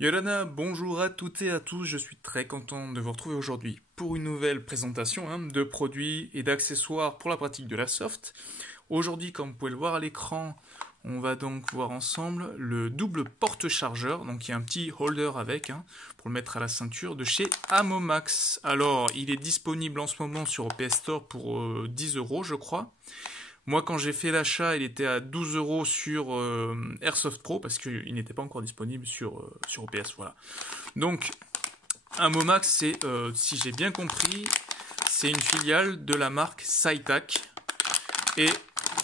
Yolana, bonjour à toutes et à tous, je suis très content de vous retrouver aujourd'hui pour une nouvelle présentation de produits et d'accessoires pour la pratique de l'airsoft. Aujourd'hui, comme vous pouvez le voir à l'écran, on va donc voir ensemble le double porte-chargeur, donc il y a un petit holder avec, pour le mettre à la ceinture, de chez Amomax. Alors, il est disponible en ce moment sur OPS Store pour 10 € je crois. Moi, quand j'ai fait l'achat, il était à 12 € sur Airsoft Pro parce qu'il n'était pas encore disponible sur OPS. Voilà. Donc, Amomax, c'est, si j'ai bien compris, c'est une filiale de la marque Saitak. Et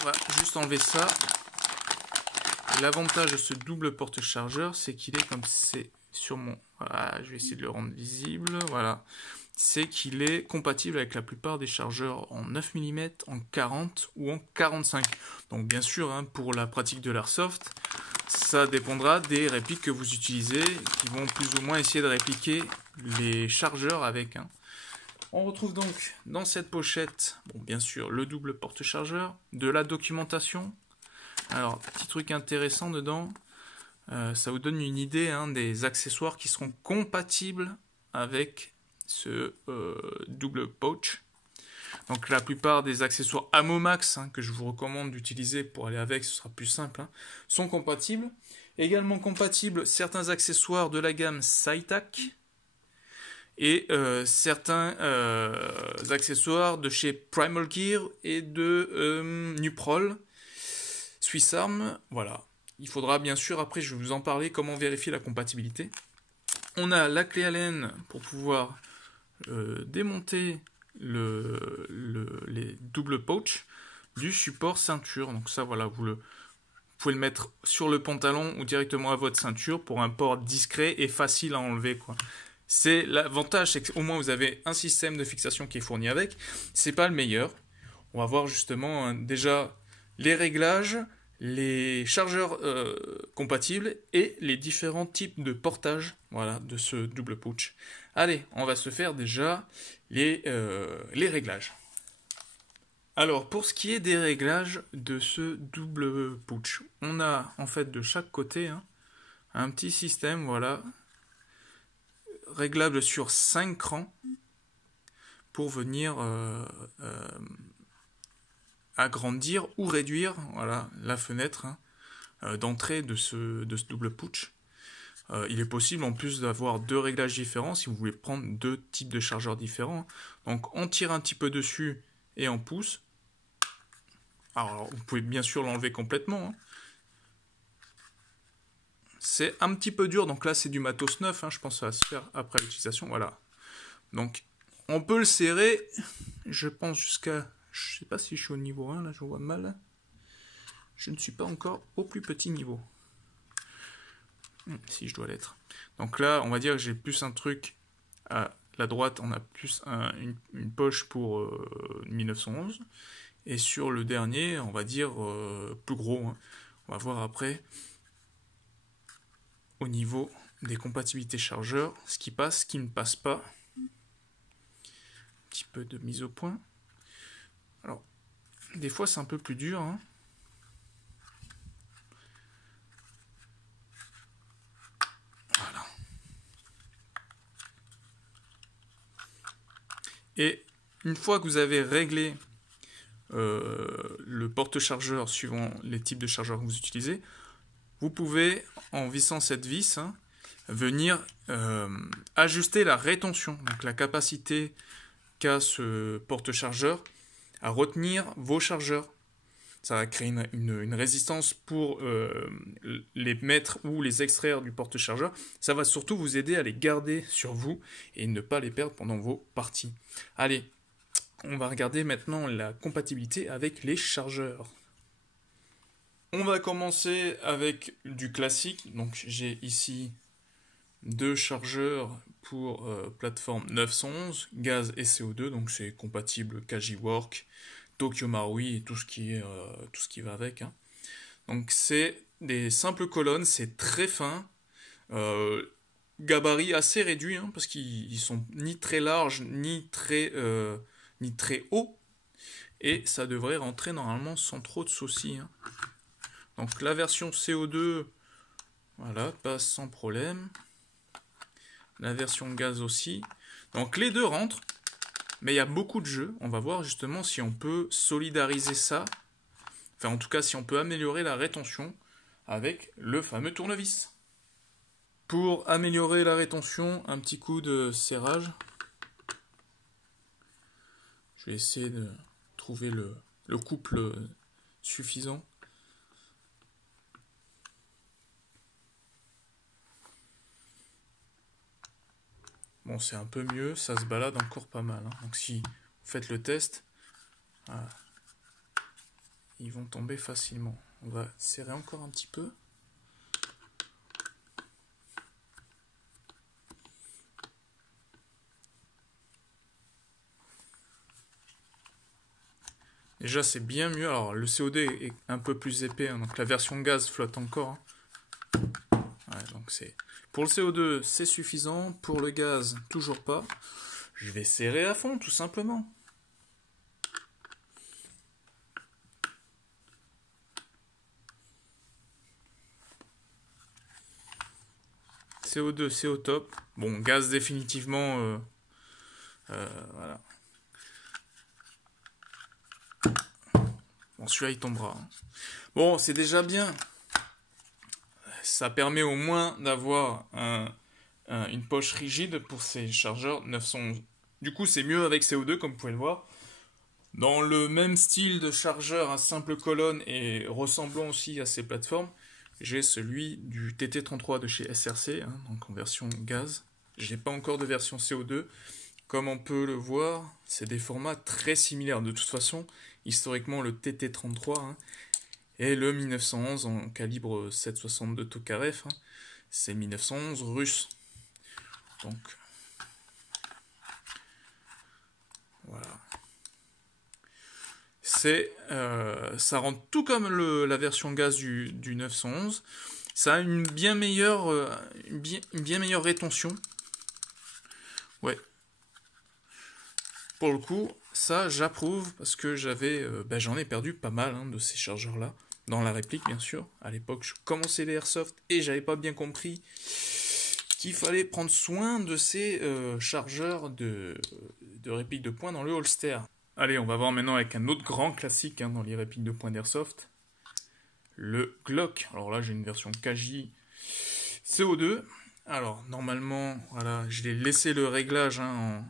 on va juste enlever ça. L'avantage de ce double porte-chargeur, c'est qu'il est comme c'est sur mon... Voilà, je vais essayer de le rendre visible. Voilà. C'est qu'il est compatible avec la plupart des chargeurs en 9 mm, en 40 ou en 45. Donc bien sûr, pour la pratique de l'airsoft, ça dépendra des répliques que vous utilisez, qui vont plus ou moins essayer de répliquer les chargeurs avec. On retrouve donc dans cette pochette, bon, bien sûr, le double porte-chargeur, de la documentation. Alors, petit truc intéressant dedans, ça vous donne une idée des accessoires qui seront compatibles avec ce double pouch. Donc la plupart des accessoires Amomax que je vous recommande d'utiliser pour aller avec, ce sera plus simple, sont compatibles. Également compatibles certains accessoires de la gamme Saitak et certains accessoires de chez Primal Gear et de Nuprol, Swiss Arm, voilà. Il faudra bien sûr, après je vais vous en parler, comment vérifier la compatibilité. On a la clé Allen pour pouvoir démonter les doubles pouch du support ceinture. Donc ça, voilà, vous pouvez le mettre sur le pantalon ou directement à votre ceinture pour un port discret et facile à enlever, quoi. C'est l'avantage, c'est qu'au moins vous avez un système de fixation qui est fourni avec. C'est pas le meilleur. On va voir justement déjà les réglages, les chargeurs compatibles et les différents types de portage, voilà, de ce double pouch. Allez, on va se faire déjà les réglages. Alors, pour ce qui est des réglages de ce double pouch, on a en fait de chaque côté un petit système, voilà, réglable sur 5 crans pour venir agrandir ou réduire, voilà, la fenêtre d'entrée de ce double pouch. Il est possible en plus d'avoir deux réglages différents si vous voulez prendre deux types de chargeurs différents. Donc on tire un petit peu dessus et on pousse. Alors vous pouvez bien sûr l'enlever complètement. C'est un petit peu dur, donc là c'est du matos neuf, je pense que ça va se faire après l'utilisation. Voilà. Donc on peut le serrer, je pense jusqu'à... Je sais pas si je suis au niveau 1, là je vois mal. Je ne suis pas encore au plus petit niveau. Si je dois l'être. Donc là, on va dire que j'ai plus un truc à la droite, on a plus une poche pour 1911. Et sur le dernier, on va dire plus gros. On va voir après au niveau des compatibilités chargeurs, ce qui passe, ce qui ne passe pas. Un petit peu de mise au point. Alors, des fois c'est un peu plus dur. Voilà. Et une fois que vous avez réglé le porte-chargeur suivant les types de chargeurs que vous utilisez, vous pouvez, en vissant cette vis, venir ajuster la rétention, donc la capacité qu'a ce porte-chargeur à retenir vos chargeurs. Ça va créer une résistance pour les mettre ou les extraire du porte-chargeur. Ça va surtout vous aider à les garder sur vous et ne pas les perdre pendant vos parties. Allez, on va regarder maintenant la compatibilité avec les chargeurs. On va commencer avec du classique. Donc j'ai ici deux chargeurs pour plateforme 911, gaz et CO2. Donc c'est compatible Kajiwork, Tokyo Marui et tout ce qui va avec. Donc c'est des simples colonnes, c'est très fin. Gabarit assez réduit parce qu'ils sont ni très larges ni très hauts. Et ça devrait rentrer normalement sans trop de soucis. Donc la version CO2, voilà, passe sans problème. la version gaz aussi. Donc les deux rentrent, mais il y a beaucoup de jeux. On va voir justement si on peut solidariser ça. Enfin, en tout cas, si on peut améliorer la rétention avec le fameux tournevis. Pour améliorer la rétention, un petit coup de serrage. Je vais essayer de trouver le couple suffisant. Bon, c'est un peu mieux, ça se balade encore pas mal. Hein. Donc si vous faites le test, voilà, ils vont tomber facilement. On va serrer encore un petit peu. Déjà, c'est bien mieux. Alors, le COD est un peu plus épais, hein, donc la version gaz flotte encore. Hein. Ouais, donc pour le CO2, c'est suffisant. Pour le gaz, toujours pas. Je vais serrer à fond, tout simplement. CO2, c'est au top. Bon, gaz définitivement. Voilà. Bon, celui-là, il tombera. Hein. Bon, c'est déjà bien. Ça permet au moins d'avoir une poche rigide pour ces chargeurs 911. Du coup, c'est mieux avec CO2, comme vous pouvez le voir. Dans le même style de chargeur à simple colonne et ressemblant aussi à ces plateformes, j'ai celui du TT33 de chez SRC, hein, donc en version gaz. Je n'ai pas encore de version CO2. Comme on peut le voir, c'est des formats très similaires. De toute façon, historiquement, le TT33 hein, et le 1911 en calibre 7,62 Tokarev, hein, c'est 1911 russe. Donc, voilà. Ça rend tout comme la version gaz du 911. Ça a une bien meilleure rétention. Ouais. Pour le coup, ça j'approuve parce que j'en ai perdu pas mal hein, de ces chargeurs-là. Dans la réplique, bien sûr. À l'époque, je commençais les airsoft et j'avais pas bien compris qu'il fallait prendre soin de ces chargeurs de réplique de poing dans le holster. Allez, on va voir maintenant avec un autre grand classique hein, dans les répliques de poing d'airsoft. Le Glock. Alors là, j'ai une version KJ CO2. Alors, normalement, voilà, je l'ai laissé le réglage hein,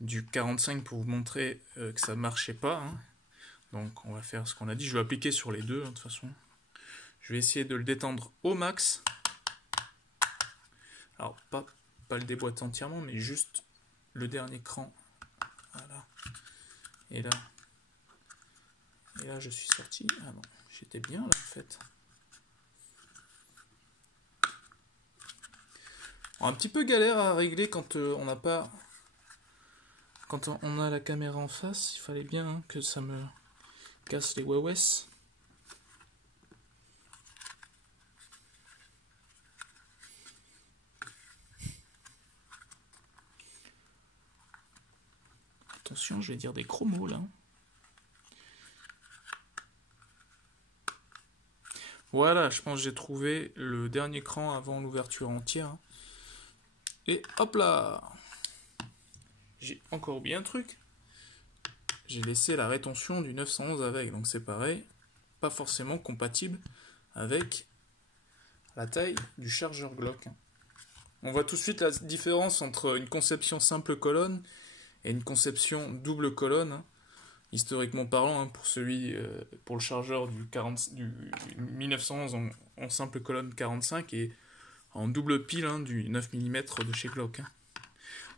du 45 pour vous montrer que ça ne marchait pas. Hein. Donc, on va faire ce qu'on a dit. Je vais appliquer sur les deux, hein, de toute façon. Je vais essayer de le détendre au max. Alors, pas le déboîter entièrement, mais juste le dernier cran. Voilà. Et là, je suis sorti. Ah non, j'étais bien là en fait. Bon, un petit peu galère à régler quand on n'a pas. Quand on a la caméra en face, il fallait bien hein, que ça me casse les wewes. Attention, je vais dire des gros mots là. Voilà, je pense que j'ai trouvé le dernier cran avant l'ouverture entière. Et hop là! J'ai encore oublié un truc. J'ai laissé la rétention du 911 avec, donc c'est pareil. Pas forcément compatible avec la taille du chargeur Glock. On voit tout de suite la différence entre une conception simple colonne et une conception double colonne. Historiquement parlant, hein, pour le chargeur du 1911 en simple colonne 45 et en double pile hein, du 9 mm de chez Glock. Hein.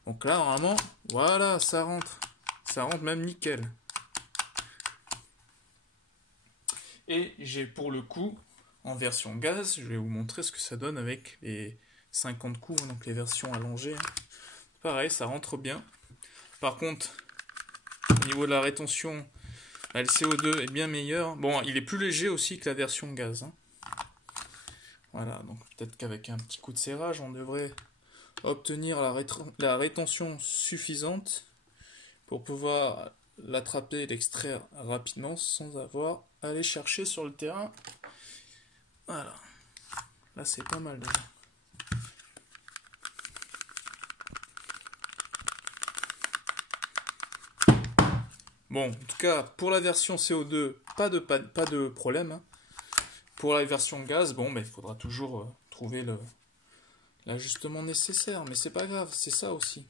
Donc là, vraiment, voilà, ça rentre. Ça rentre même nickel. Et j'ai pour le coup, en version gaz, je vais vous montrer ce que ça donne avec les 50 coups, hein, donc les versions allongées. Hein. Pareil, ça rentre bien. Par contre, au niveau de la rétention, le CO2 est bien meilleur. Bon, il est plus léger aussi que la version gaz. Hein. Voilà, donc peut-être qu'avec un petit coup de serrage, on devrait obtenir la rétention suffisante pour pouvoir l'attraper et l'extraire rapidement sans avoir à aller chercher sur le terrain. Voilà. Là, c'est pas mal déjà. Bon, en tout cas, pour la version CO2, pas de problème. Hein. Pour la version gaz, bon, il faudra toujours trouver l'ajustement nécessaire. Mais c'est pas grave, c'est ça aussi.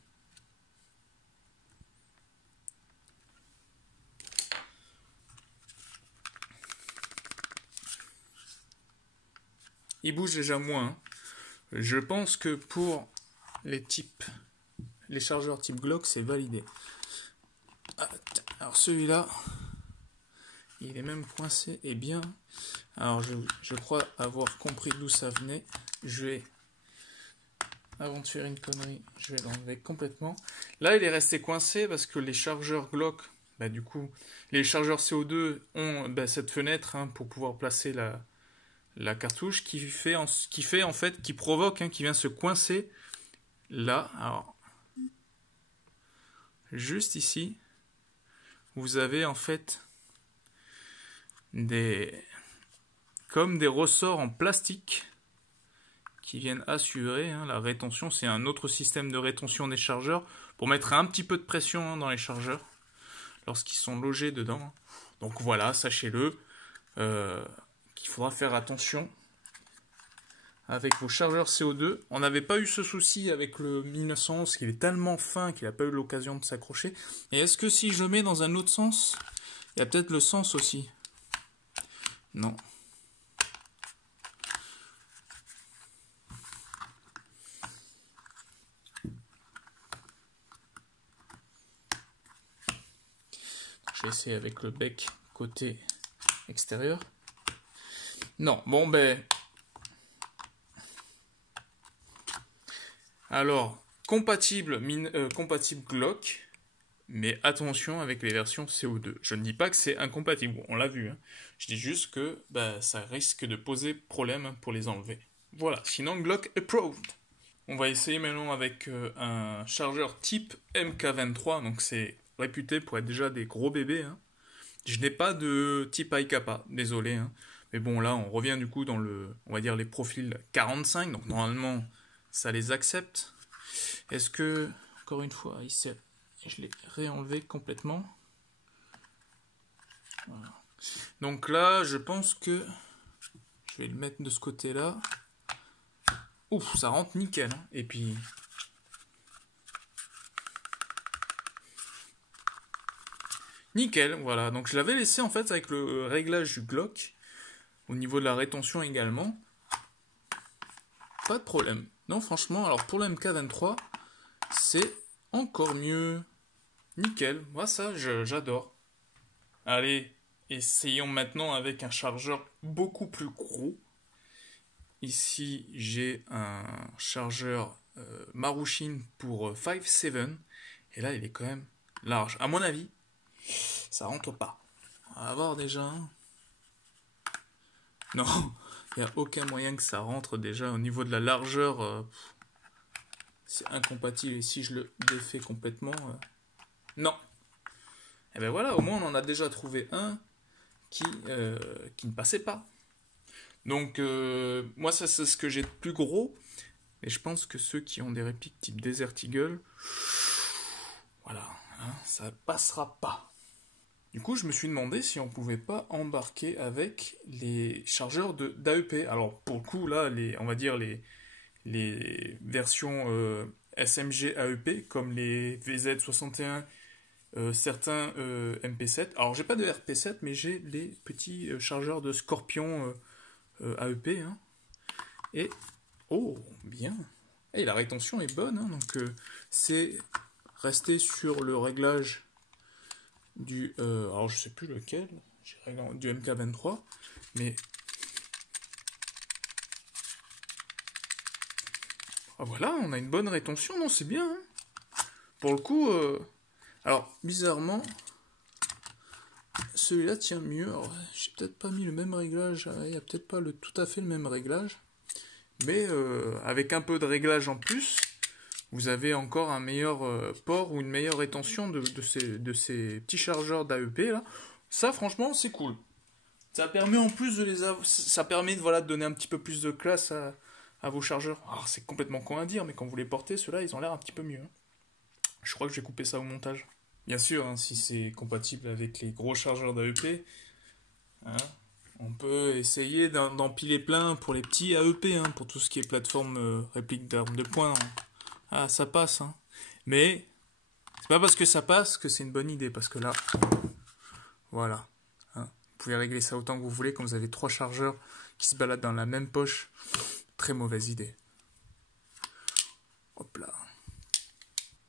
Il bouge déjà moins. Hein. Je pense que pour les chargeurs type Glock, c'est validé. Alors celui-là, il est même coincé et bien. Alors je crois avoir compris d'où ça venait. Je vais, avant de faire une connerie, je vais l'enlever complètement. Là, il est resté coincé parce que les chargeurs Glock, du coup, les chargeurs CO2 ont cette fenêtre pour pouvoir placer la cartouche qui provoque, qui vient se coincer là. Alors, juste ici, vous avez en fait comme des ressorts en plastique qui viennent assurer la rétention. C'est un autre système de rétention des chargeurs pour mettre un petit peu de pression dans les chargeurs lorsqu'ils sont logés dedans. Donc voilà, sachez-le. Il faudra faire attention avec vos chargeurs CO2. On n'avait pas eu ce souci avec le 1911, qu'il est tellement fin qu'il n'a pas eu l'occasion de s'accrocher. Et est-ce que si je le mets dans un autre sens, il y a peut-être le sens aussi? Non. Je vais essayer avec le bec côté extérieur. Non, bon alors, compatible Glock, mais attention avec les versions CO2. Je ne dis pas que c'est incompatible, on l'a vu. Hein. Je dis juste que ça risque de poser problème pour les enlever. Voilà, sinon Glock approved. On va essayer maintenant avec un chargeur type MK23, donc c'est réputé pour être déjà des gros bébés. Hein. Je n'ai pas de type iCapa, désolé. Hein. Mais bon, là, on revient du coup dans on va dire les profils 45, donc normalement, ça les accepte. Est-ce que, encore une fois, je l'ai réenlevé complètement. Voilà. Donc là, je pense que je vais le mettre de ce côté-là. Ouf, ça rentre nickel. Hein. Et puis... nickel, voilà. Donc je l'avais laissé en fait avec le réglage du Glock. Au niveau de la rétention également. Pas de problème. Non, franchement, alors pour le MK23, c'est encore mieux. Nickel. Moi, ça, j'adore. Allez, essayons maintenant avec un chargeur beaucoup plus gros. Ici, j'ai un chargeur Maruchin pour 5.7. Et là, il est quand même large. À mon avis, ça rentre pas. On va voir déjà. Non, il n'y a aucun moyen que ça rentre déjà. Au niveau de la largeur, c'est incompatible. Et si je le défais complètement, non. Et ben voilà, au moins on en a déjà trouvé un qui ne passait pas. Donc, moi, ça c'est ce que j'ai de plus gros. Et je pense que ceux qui ont des répliques type Desert Eagle, voilà, hein, ça passera pas. Du coup, je me suis demandé si on pouvait pas embarquer avec les chargeurs d'AEP. Alors, pour le coup, là, on va dire les versions SMG AEP, comme les VZ61, certains MP7. Alors, j'ai pas de RP7, mais j'ai les petits chargeurs de Scorpion AEP. Hein. Et, oh, bien. Et la rétention est bonne, hein, donc c'est rester sur le réglage alors je sais plus lequel, du MK23, mais voilà, on a une bonne rétention, non, c'est bien. Hein. Pour le coup, alors bizarrement, celui-là tient mieux. Alors, j'ai peut-être pas mis le même réglage, il n'y a peut-être pas tout à fait le même réglage, mais avec un peu de réglage en plus, vous avez encore un meilleur port ou une meilleure rétention de ces petits chargeurs d'AEP là. Ça franchement c'est cool. Ça permet en plus de ça permet de donner un petit peu plus de classe à vos chargeurs. Alors c'est complètement con à dire, mais quand vous les portez, ceux-là ils ont l'air un petit peu mieux. Hein. Je crois que je vais couper ça au montage. Bien sûr, hein, si c'est compatible avec les gros chargeurs d'AEP, hein, on peut essayer d'empiler plein pour les petits AEP, hein, pour tout ce qui est plateforme réplique d'armes de poing. Hein. Ah, ça passe, hein. Mais c'est pas parce que ça passe que c'est une bonne idée, parce que là, voilà. Hein, vous pouvez régler ça autant que vous voulez, quand vous avez 3 chargeurs qui se baladent dans la même poche. Très mauvaise idée. Hop là.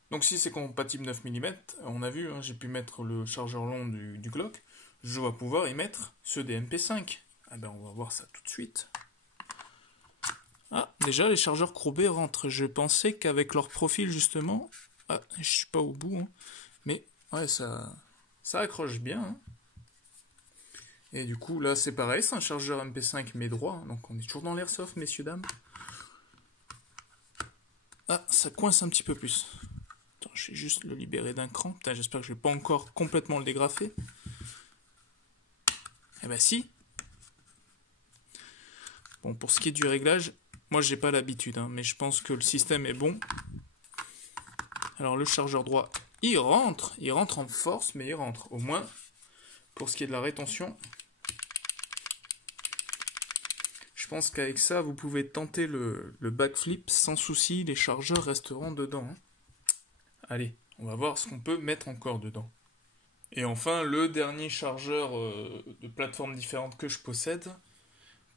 Donc si c'est compatible 9 mm, on a vu, hein, j'ai pu mettre le chargeur long du Glock, je vais pouvoir y mettre ceux des MP5. Ah ben on va voir ça tout de suite. Ah, déjà les chargeurs courbés rentrent. Je pensais qu'avec leur profil justement, ah, je suis pas au bout, hein, mais ouais ça accroche bien. Hein. Et du coup là c'est pareil, c'est un chargeur MP5 mais droit, hein, donc on est toujours dans l'airsoft messieurs dames. Ah, ça coince un petit peu plus. Attends, je vais juste le libérer d'un cran. Putain, j'espère que je vais pas encore complètement le dégrafer. Eh ben si. Bon, pour ce qui est du réglage, moi j'ai pas l'habitude, hein, mais je pense que le système est bon. Alors le chargeur droit, il rentre en force, mais il rentre. Au moins, pour ce qui est de la rétention, je pense qu'avec ça, vous pouvez tenter le backflip sans souci, les chargeurs resteront dedans. Hein. Allez, on va voir ce qu'on peut mettre encore dedans. Et enfin, le dernier chargeur de plateformes différentes que je possède.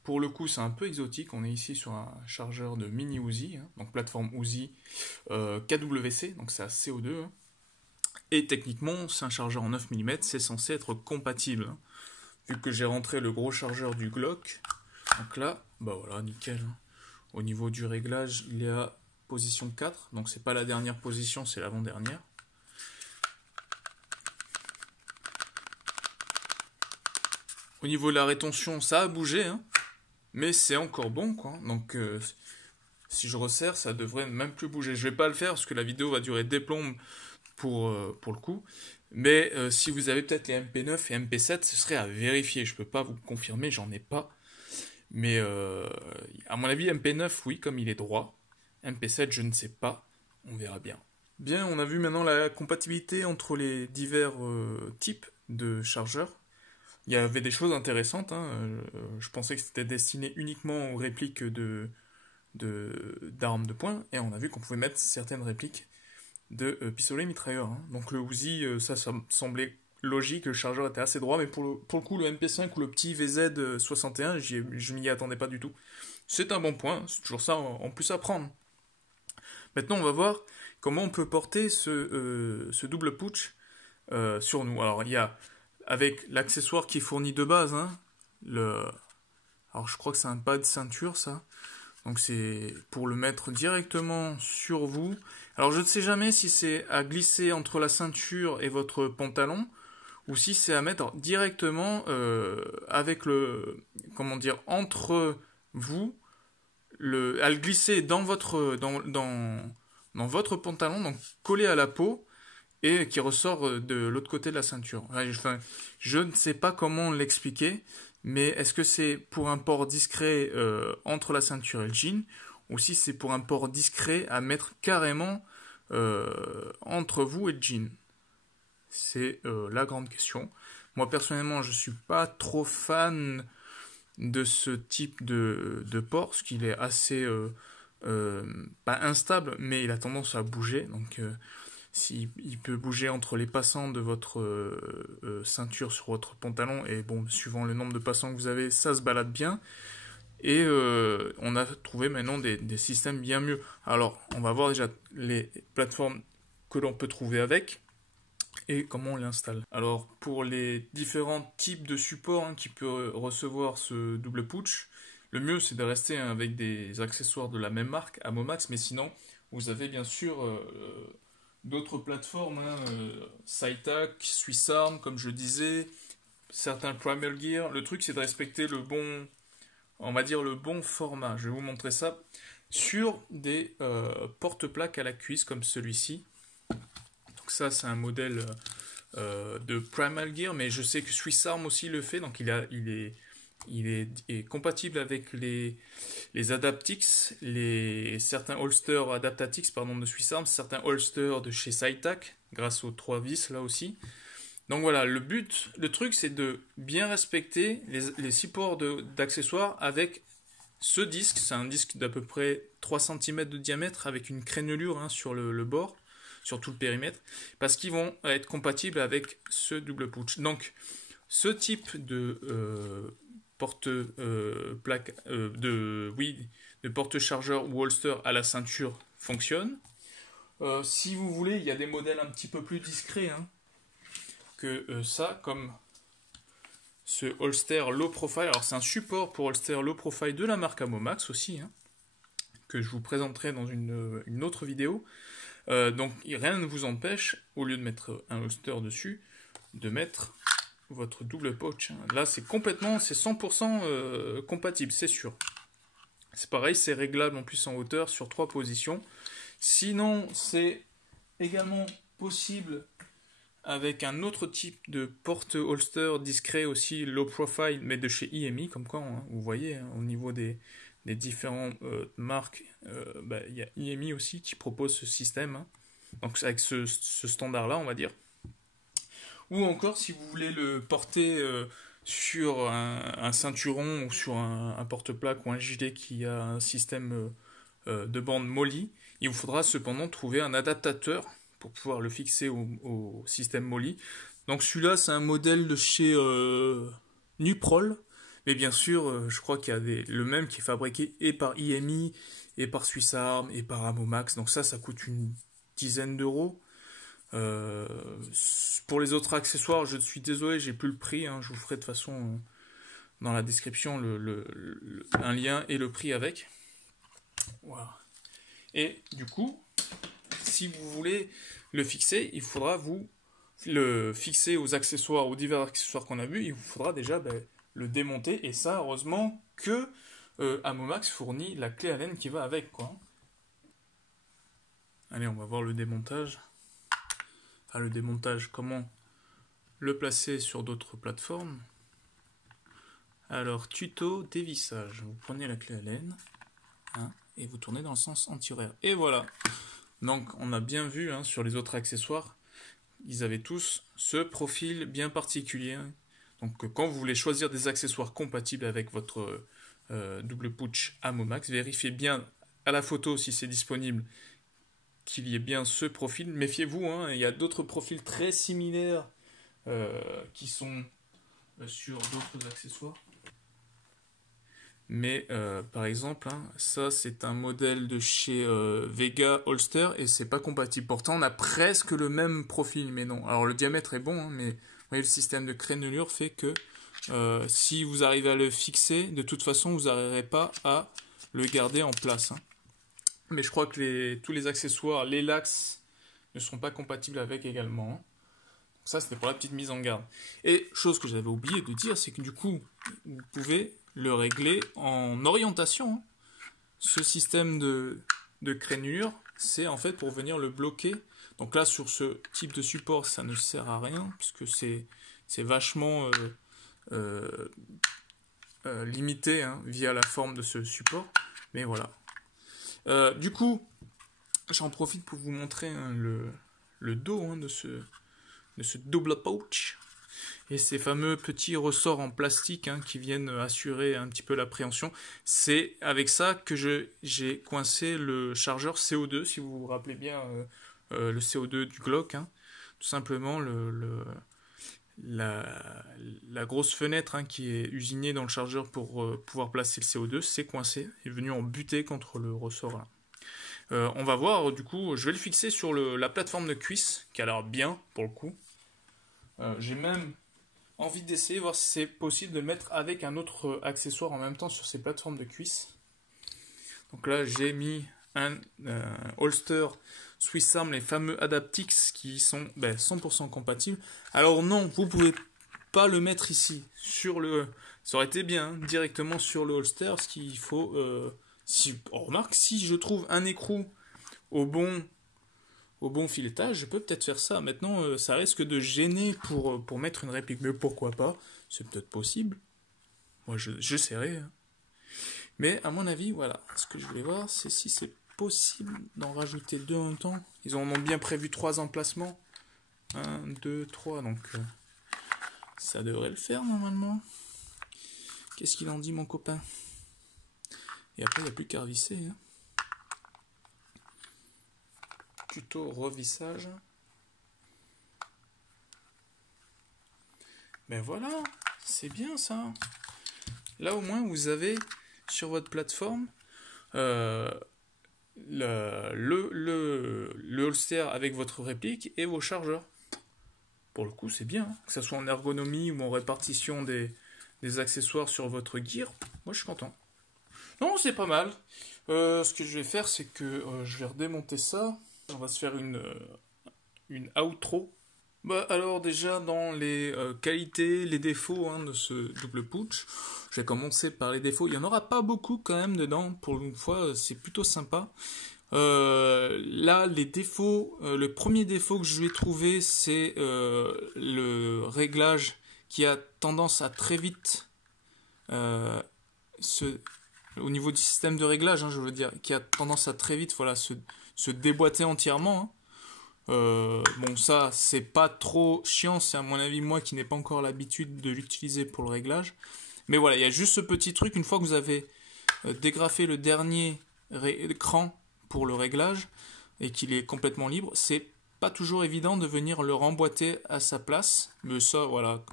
Pour le coup, c'est un peu exotique. On est ici sur un chargeur de mini Uzi, hein, donc plateforme Uzi KWC, donc c'est à CO2. Hein. Et techniquement, c'est un chargeur en 9 mm, c'est censé être compatible. Hein. Vu que j'ai rentré le gros chargeur du Glock, donc là, bah voilà, nickel. Hein. Au niveau du réglage, il est à position 4, donc c'est pas la dernière position, c'est l'avant-dernière. Au niveau de la rétention, ça a bougé, hein, mais c'est encore bon, quoi. Donc, si je resserre, ça devrait même plus bouger. Je vais pas le faire parce que la vidéo va durer des plombes pour le coup. Mais si vous avez peut-être les MP9 et MP7, ce serait à vérifier. Je peux pas vous confirmer, j'en ai pas. Mais à mon avis, MP9, oui, comme il est droit. MP7, je ne sais pas. On verra bien. Bien, on a vu maintenant la compatibilité entre les divers types de chargeurs. Il y avait des choses intéressantes. Hein. Je pensais que c'était destiné uniquement aux répliques d'armes de poing. Et on a vu qu'on pouvait mettre certaines répliques de pistolets mitrailleurs. Hein. Donc le Uzi, ça me semblait logique, le chargeur était assez droit, mais pour le coup, le MP5 ou le petit VZ61, je m'y attendais pas du tout. C'est un bon point, c'est toujours ça en plus à prendre. Maintenant, on va voir comment on peut porter ce double putsch sur nous. Alors, il y a, avec l'accessoire qui est fourni de base, hein, alors je crois que c'est un pas de ceinture, ça. Donc c'est pour le mettre directement sur vous. Alors je ne sais jamais si c'est à glisser entre la ceinture et votre pantalon, ou si c'est à mettre directement avec comment dire, entre vous, à le glisser dans votre, dans votre pantalon, donc collé à la peau, et qui ressort de l'autre côté de la ceinture. Enfin, je ne sais pas comment l'expliquer, mais est-ce que c'est pour un port discret entre la ceinture et le jean, ou si c'est pour un port discret à mettre carrément entre vous et le jean? C'est la grande question. Moi personnellement, je suis pas trop fan de ce type de port, parce qu'il est assez pas instable, mais il a tendance à bouger. Donc il peut bouger entre les passants de votre ceinture sur votre pantalon, et bon, suivant le nombre de passants que vous avez, ça se balade bien. Et on a trouvé maintenant des systèmes bien mieux. Alors, on va voir déjà les plateformes que l'on peut trouver avec et comment on l'installe. Alors, pour les différents types de supports hein, qui peuvent recevoir ce double putsch, le mieux c'est de rester avec des accessoires de la même marque, Amomax, mais sinon, vous avez bien sûr d'autres plateformes, hein, SciTac, Swissarm, comme je disais, certains Primal Gear. Le truc c'est de respecter le bon, on va dire le bon format. Je vais vous montrer ça sur des porte-plaques à la cuisse comme celui-ci. Donc ça c'est un modèle de Primal Gear, mais je sais que Swissarm aussi le fait, donc il est est compatible avec les Adaptix, certains holsters Adaptatix pardon, de Swiss Arms, certains holsters de chez Saitac, grâce aux 3 vis là aussi. Donc voilà, le truc c'est de bien respecter les supports d'accessoires avec ce disque. C'est un disque d'à peu près 3 cm de diamètre avec une crénelure hein, sur le bord, sur tout le périmètre, parce qu'ils vont être compatibles avec ce double putsch. Donc ce type de porte-chargeur ou holster à la ceinture fonctionne. Si vous voulez, il y a des modèles un petit peu plus discrets hein, que ça, comme ce holster low profile. Alors c'est un support pour holster low profile de la marque Amomax aussi, hein, que je vous présenterai dans une autre vidéo. Donc rien ne vous empêche, au lieu de mettre un holster dessus, de mettre votre double pouch. Là c'est 100% compatible, c'est sûr. C'est pareil, c'est réglable en plus en hauteur sur 3 positions. Sinon c'est également possible avec un autre type de porte-holster discret aussi, low profile, mais de chez IMI, comme quoi, hein, vous voyez, hein, au niveau des différentes marques, il y a IMI aussi qui propose ce système, hein, donc avec ce standard-là, on va dire. Ou encore, si vous voulez le porter sur un ceinturon ou sur un porte-plaque ou un gilet qui a un système de bande molly, il vous faudra cependant trouver un adaptateur pour pouvoir le fixer au système molly. Donc celui-là, c'est un modèle de chez Nuprol, mais bien sûr, je crois qu'il y a le même qui est fabriqué et par IMI, et par Swiss Arms, et par Amomax. Donc ça coûte une dizaine d'euros. Pour les autres accessoires, je suis désolé, j'ai plus le prix. Hein, je vous ferai de toute façon dans la description un lien et le prix avec. Voilà. Et du coup, si vous voulez le fixer, il faudra vous le fixer aux accessoires, aux divers accessoires qu'on a vus. Il vous faudra déjà le démonter. Et ça, heureusement que Amomax fournit la clé Allen qui va avec, quoi. Allez, on va voir le démontage. Enfin, le démontage, comment le placer sur d'autres plateformes. Alors, tuto dévissage. Vous prenez la clé Allen hein, et vous tournez dans le sens anti-horaire. Et voilà. Donc, on a bien vu hein, sur les autres accessoires, ils avaient tous ce profil bien particulier. Donc, quand vous voulez choisir des accessoires compatibles avec votre double putsch Amomax, vérifiez bien à la photo si c'est disponible qu'il y ait bien ce profil. Méfiez-vous, hein, il y a d'autres profils très similaires qui sont sur d'autres accessoires. Mais par exemple, hein, ça c'est un modèle de chez Vega Holster et c'est pas compatible. Pourtant on a presque le même profil, mais non. Alors le diamètre est bon, hein, mais vous voyez, le système de crénelure fait que si vous arrivez à le fixer, de toute façon vous n'arriverez pas à le garder en place. Hein. Mais je crois que tous les accessoires, les lax, ne seront pas compatibles avec également. Donc ça c'était pour la petite mise en garde. Et chose que j'avais oublié de dire, c'est que du coup, vous pouvez le régler en orientation. Hein. Ce système de crénelure, c'est en fait pour venir le bloquer. Donc là, sur ce type de support, ça ne sert à rien, puisque c'est vachement limité hein, via la forme de ce support. Mais voilà. Du coup, j'en profite pour vous montrer hein, le dos hein, de ce double pouch. Et ces fameux petits ressorts en plastique hein, qui viennent assurer un petit peu l'appréhension. C'est avec ça que j'ai coincé le chargeur CO2, si vous vous rappelez bien le CO2 du Glock. Hein. Tout simplement la grosse fenêtre hein, qui est usinée dans le chargeur pour pouvoir placer le CO2, c'est coincé, est venu en buter contre le ressort là. On va voir, du coup, je vais le fixer sur la plateforme de cuisse, qui a l'air bien pour le coup. J'ai même envie d'essayer, voir si c'est possible de le mettre avec un autre accessoire en même temps sur ces plateformes de cuisse. Donc là, j'ai mis un holster Swiss Arms, les fameux Adaptix qui sont 100% compatibles. Alors non, vous pouvez pas le mettre ici, sur ça aurait été bien, hein, directement sur le holster, ce qu'il faut... on remarque, si je trouve un écrou au bon filetage, je peux peut-être faire ça. Maintenant, ça risque de gêner pour mettre une réplique. Mais pourquoi pas? C'est peut-être possible. Moi, j'essaierai. Hein. Mais à mon avis, voilà. Ce que je voulais voir, c'est si c'est possible d'en rajouter 2 en même temps. Ils en ont bien prévu 3 emplacements. 1, 2, 3. Donc, ça devrait le faire normalement. Qu'est-ce qu'il en dit, mon copain? Et après, il n'y a plus qu'à revisser. Hein. Tuto revissage. Ben voilà, c'est bien ça. Là au moins vous avez sur votre plateforme le holster avec votre réplique et vos chargeurs. Pour le coup c'est bien, hein. Que ce soit en ergonomie ou en répartition des accessoires sur votre gear, moi je suis content. Non, c'est pas mal. Ce que je vais faire, c'est que je vais redémonter ça. On va se faire une outro. Bah alors déjà dans les qualités, les défauts hein, de ce double putsch, je vais commencer par les défauts. Il n'y en aura pas beaucoup quand même dedans, pour une fois c'est plutôt sympa. Là les défauts, le premier défaut que je vais trouver c'est le réglage qui a tendance à très vite au niveau du système de réglage, hein, je veux dire, qui a tendance à très vite voilà, se déboîter entièrement. Hein. Bon ça c'est pas trop chiant, c'est à mon avis moi qui n'ai pas encore l'habitude de l'utiliser pour le réglage, mais voilà il y a juste ce petit truc, une fois que vous avez dégrafé le dernier cran pour le réglage et qu'il est complètement libre, c'est pas toujours évident de venir le remboîter à sa place, mais ça voilà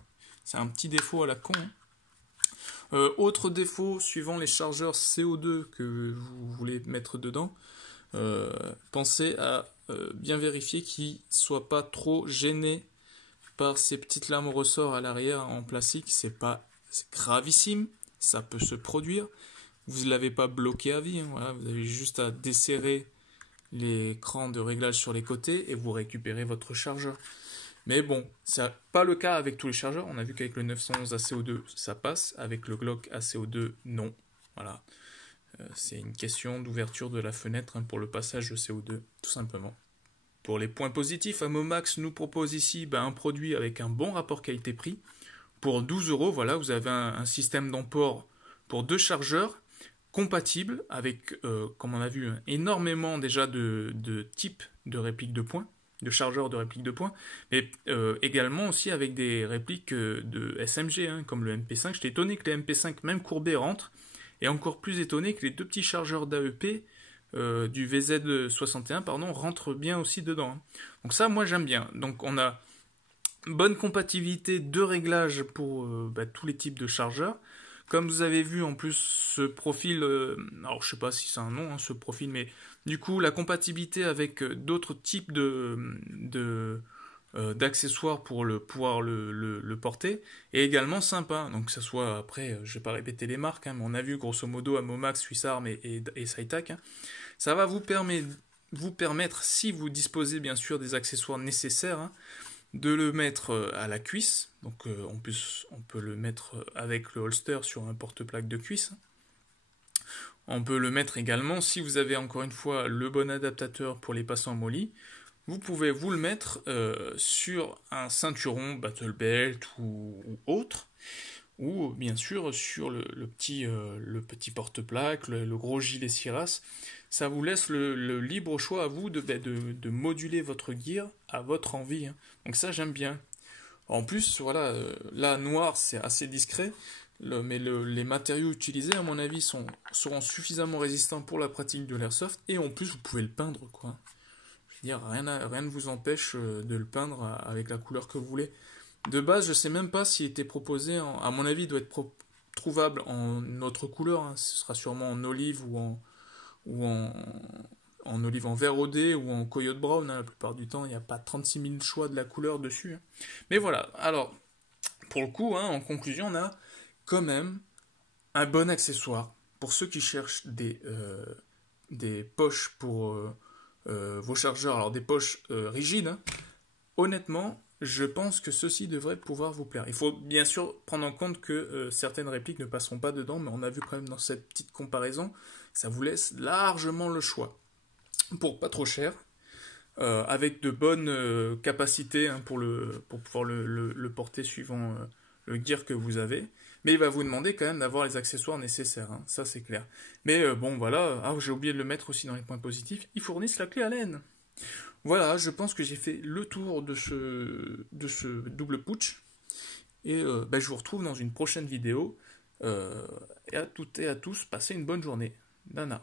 c'est un petit défaut à la con. Hein. Autre défaut, suivant les chargeurs CO2 que vous voulez mettre dedans, pensez à bien vérifier qu'ils ne soient pas trop gênés par ces petites lames ressort à l'arrière en plastique. C'est gravissime, ça peut se produire. Vous ne l'avez pas bloqué à vie, hein, voilà, vous avez juste à desserrer les crans de réglage sur les côtés et vous récupérez votre chargeur. Mais bon, c'est pas le cas avec tous les chargeurs. On a vu qu'avec le 911 ACO2 ça passe, avec le Glock ACO2 non. Voilà. C'est une question d'ouverture de la fenêtre hein, pour le passage de CO2, tout simplement. Pour les points positifs, Amomax nous propose ici un produit avec un bon rapport qualité-prix. Pour 12 €, voilà, vous avez un système d'emport pour 2 chargeurs compatibles avec, comme on a vu, énormément déjà de types de répliques de points, de chargeurs de répliques de points, mais également aussi avec des répliques de SMG, hein, comme le MP5. J'étais étonné que les MP5, même courbés, rentrent. Et encore plus étonné que les 2 petits chargeurs d'AEP du VZ61 rentrent bien aussi dedans. Hein. Donc ça, moi j'aime bien. Donc on a bonne compatibilité de réglage pour tous les types de chargeurs. Comme vous avez vu en plus ce profil, alors je sais pas si c'est un nom hein, ce profil, mais du coup la compatibilité avec d'autres types d'accessoires pour pouvoir le porter est également sympa. Donc que ça soit, après, je vais pas répéter les marques, hein, mais on a vu grosso modo Amomax, Swissarm et Saitac. Hein. Ça va vous permettre, si vous disposez bien sûr des accessoires nécessaires, hein, de le mettre à la cuisse. Donc on peut le mettre avec le holster sur un porte-plaque de cuisse. On peut le mettre également, si vous avez encore une fois le bon adaptateur pour les passants molly, vous pouvez vous le mettre sur un ceinturon battle belt ou autre, ou bien sûr sur le petit porte-plaque, le gros gilet Siras. Ça vous laisse le libre choix à vous de moduler votre gear à votre envie. Hein. Donc ça j'aime bien. En plus, voilà, là noir c'est assez discret, mais les matériaux utilisés à mon avis seront suffisamment résistants pour la pratique de l'airsoft, et en plus vous pouvez le peindre quoi. Je veux dire, rien ne vous empêche de le peindre avec la couleur que vous voulez. De base, je sais même pas s'il était proposé, à mon avis, il doit être trouvable en autre couleur. Hein. Ce sera sûrement en olive ou en olive en vert OD ou en coyote brown. Hein. La plupart du temps, il n'y a pas 36 000 choix de la couleur dessus. Hein. Mais voilà, alors, pour le coup, hein, en conclusion, on a quand même un bon accessoire pour ceux qui cherchent des poches pour vos chargeurs, alors des poches rigides. Hein. Honnêtement, je pense que ceci devrait pouvoir vous plaire. Il faut bien sûr prendre en compte que certaines répliques ne passeront pas dedans, mais on a vu quand même dans cette petite comparaison, ça vous laisse largement le choix. Pour pas trop cher, avec de bonnes capacités hein, pour pouvoir le porter suivant le gear que vous avez, Mais il va vous demander quand même d'avoir les accessoires nécessaires, hein, ça c'est clair. Mais bon voilà, ah, j'ai oublié de le mettre aussi dans les points positifs, ils fournissent la clé Allen. Voilà, je pense que j'ai fait le tour de ce double putsch. Et je vous retrouve dans une prochaine vidéo. Et à toutes et à tous, passez une bonne journée. Nana.